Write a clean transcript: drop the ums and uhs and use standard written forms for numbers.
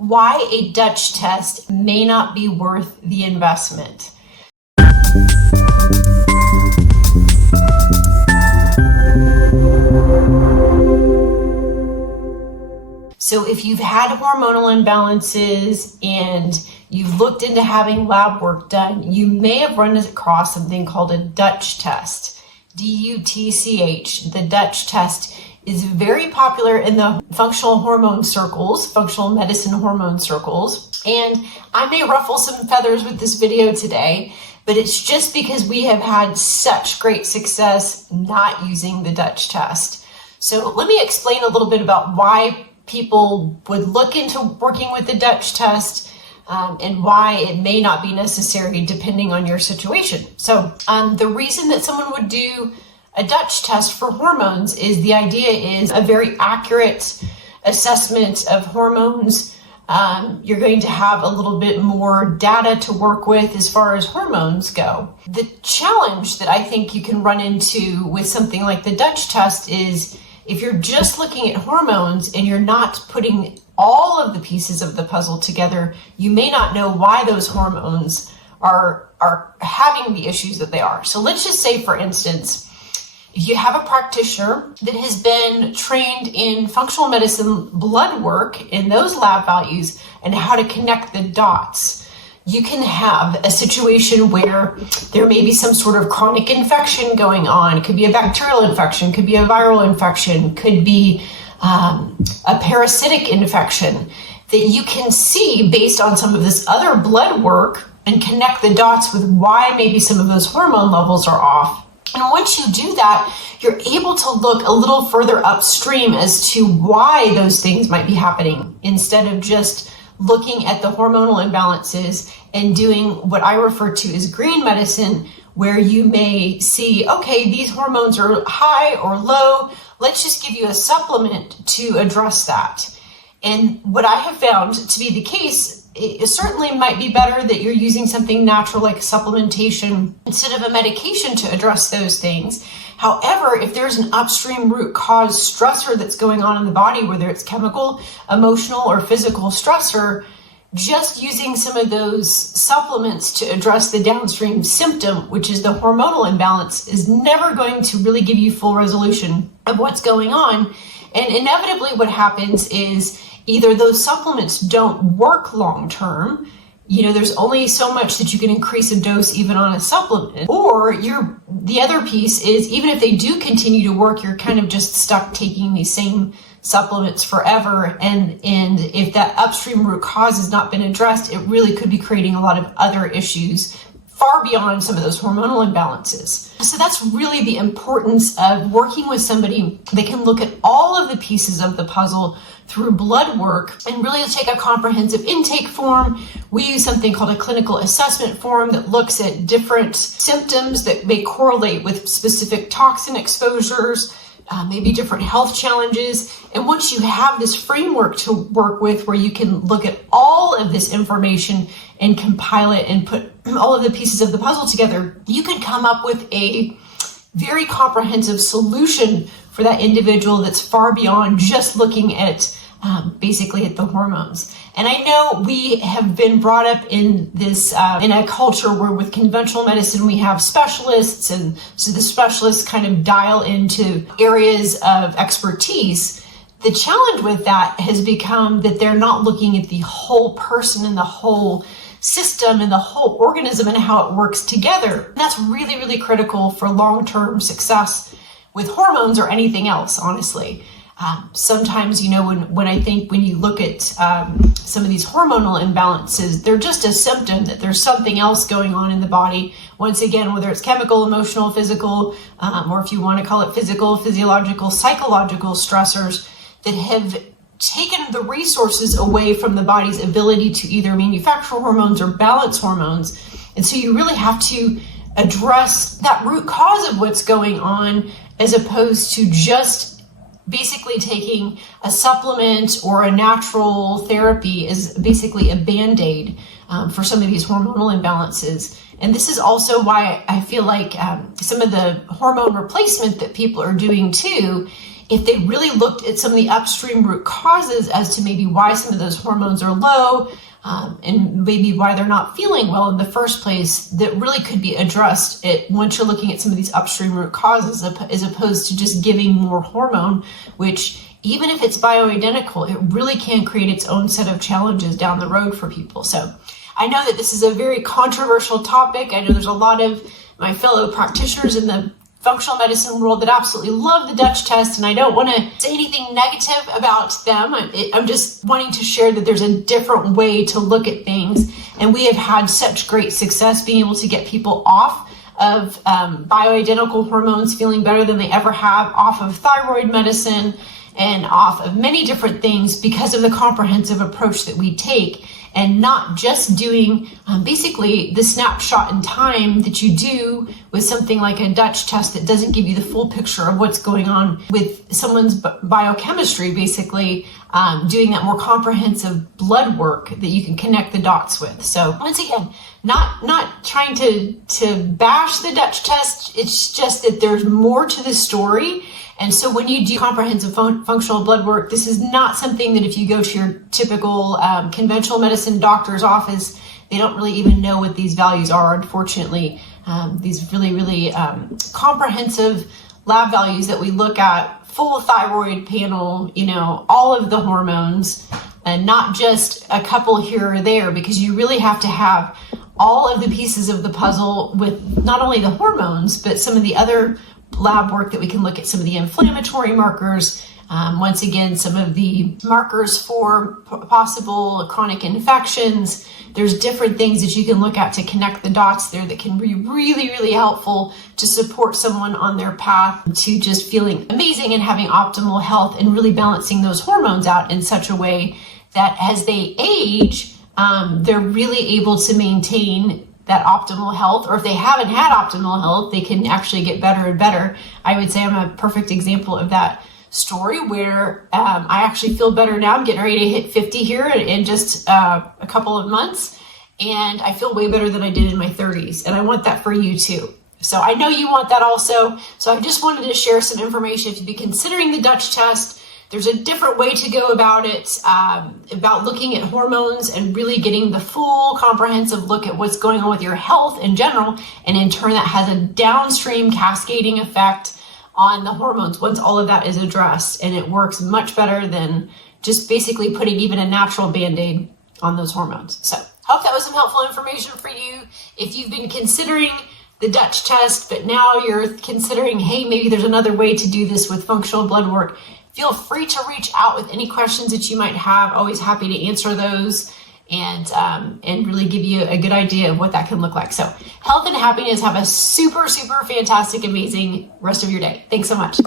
why a Dutch test may not be worth the investment. So if you've had hormonal imbalances and you've looked into having lab work done, you may have run across something called a Dutch test, DUTCH. The Dutch test is very popular in the functional hormone circles, functional medicine hormone circles. And I may ruffle some feathers with this video today, but it's just because we have had such great success not using the Dutch test. So let me explain a little bit about why people would look into working with the Dutch test and why it may not be necessary depending on your situation. So the reason that someone would do a Dutch test for hormones is the idea is a very accurate assessment of hormones. You're going to have a little bit more data to work with as far as hormones go. The challenge that I think you can run into with something like the Dutch test is if you're just looking at hormones and you're not putting all of the pieces of the puzzle together, you may not know why those hormones are having the issues that they are. So let's just say, for instance, if you have a practitioner that has been trained in functional medicine blood work in those lab values and how to connect the dots, you can have a situation where there may be some sort of chronic infection going on. It could be a bacterial infection, could be a viral infection, could be a parasitic infection that you can see based on some of this other blood work and connect the dots with why maybe some of those hormone levels are off. And once you do that, you're able to look a little further upstream as to why those things might be happening instead of just looking at the hormonal imbalances and doing what I refer to as green medicine, where you may see, okay, these hormones are high or low. Let's just give you a supplement to address that. And what I have found to be the case, it certainly might be better that you're using something natural like supplementation instead of a medication to address those things. However, if there's an upstream root cause stressor that's going on in the body, whether it's chemical, emotional, or physical stressor, just using some of those supplements to address the downstream symptom, which is the hormonal imbalance, is never going to really give you full resolution of what's going on. And inevitably what happens is either those supplements don't work long term, there's only so much that you can increase a dose even on a supplement, or the other piece is even if they do continue to work, you're kind of just stuck taking these same supplements forever. And if that upstream root cause has not been addressed, it really could be creating a lot of other issues far beyond some of those hormonal imbalances. So that's really the importance of working with somebody that can look at all of the pieces of the puzzle through blood work and really take a comprehensive intake form. We use something called a clinical assessment form that looks at different symptoms that may correlate with specific toxin exposures, maybe different health challenges. And once you have this framework to work with where you can look at all of this information and compile it and put all of the pieces of the puzzle together, you can come up with a very comprehensive solution for that individual that's far beyond just looking at basically at the hormones. And I know we have been brought up in this, in a culture where with conventional medicine, we have specialists. And so the specialists kind of dial into areas of expertise. The challenge with that has become that they're not looking at the whole person and the whole system and the whole organism and how it works together. And that's really, really critical for long-term success with hormones or anything else, honestly. Sometimes, when I think when you look at some of these hormonal imbalances, they're just a symptom that there's something else going on in the body. Once again, whether it's chemical, emotional, physical, or if you want to call it physical, physiological, psychological stressors that have taken the resources away from the body's ability to either manufacture hormones or balance hormones. And so you really have to address that root cause of what's going on as opposed to just basically taking a supplement or a natural therapy is basically a band-aid for some of these hormonal imbalances. And this is also why I feel like some of the hormone replacement that people are doing too if they really looked at some of the upstream root causes as to maybe why some of those hormones are low, and maybe why they're not feeling well in the first place, that really could be addressed once you're looking at some of these upstream root causes, as opposed to just giving more hormone, which even if it's bioidentical, it really can create its own set of challenges down the road for people. So I know that this is a very controversial topic. I know there's a lot of my fellow practitioners in the functional medicine world that absolutely love the Dutch test, and I don't want to say anything negative about them. I'm just wanting to share that there's a different way to look at things, and we have had such great success being able to get people off of bioidentical hormones, feeling better than they ever have, off of thyroid medicine, and off of many different things because of the comprehensive approach that we take, and not just doing basically the snapshot in time that you do with something like a Dutch test that doesn't give you the full picture of what's going on with someone's biochemistry, basically doing that more comprehensive blood work that you can connect the dots with. So once again, not trying to bash the Dutch test, it's just that there's more to the story. And so when you do comprehensive functional blood work, this is not something that if you go to your typical conventional medicine doctor's office, they don't really even know what these values are, unfortunately. These really, really comprehensive lab values that we look at, full thyroid panel, all of the hormones, and not just a couple here or there, because you really have to have all of the pieces of the puzzle with not only the hormones, but some of the other lab work that we can look at, some of the inflammatory markers, once again, some of the markers for possible chronic infections. There's different things that you can look at to connect the dots there that can be really, really helpful to support someone on their path to just feeling amazing and having optimal health, and really balancing those hormones out in such a way that as they age, they're really able to maintain that optimal health, or if they haven't had optimal health, they can actually get better and better. I would say I'm a perfect example of that story, where I actually feel better now. I'm getting ready to hit 50 here in just a couple of months, and I feel way better than I did in my 30s, and I want that for you too. So I know you want that also. So I just wanted to share some information. If you'd be considering the Dutch test, there's a different way to go about it, about looking at hormones and really getting the full comprehensive look at what's going on with your health in general. And in turn, that has a downstream cascading effect on the hormones once all of that is addressed. And it works much better than just basically putting even a natural Band-Aid on those hormones. So hope that was some helpful information for you. If you've been considering the Dutch test, but now you're considering, hey, maybe there's another way to do this with functional blood work, feel free to reach out with any questions that you might have. Always happy to answer those and really give you a good idea of what that can look like. So health and happiness. Have a super, super fantastic, amazing rest of your day. Thanks so much.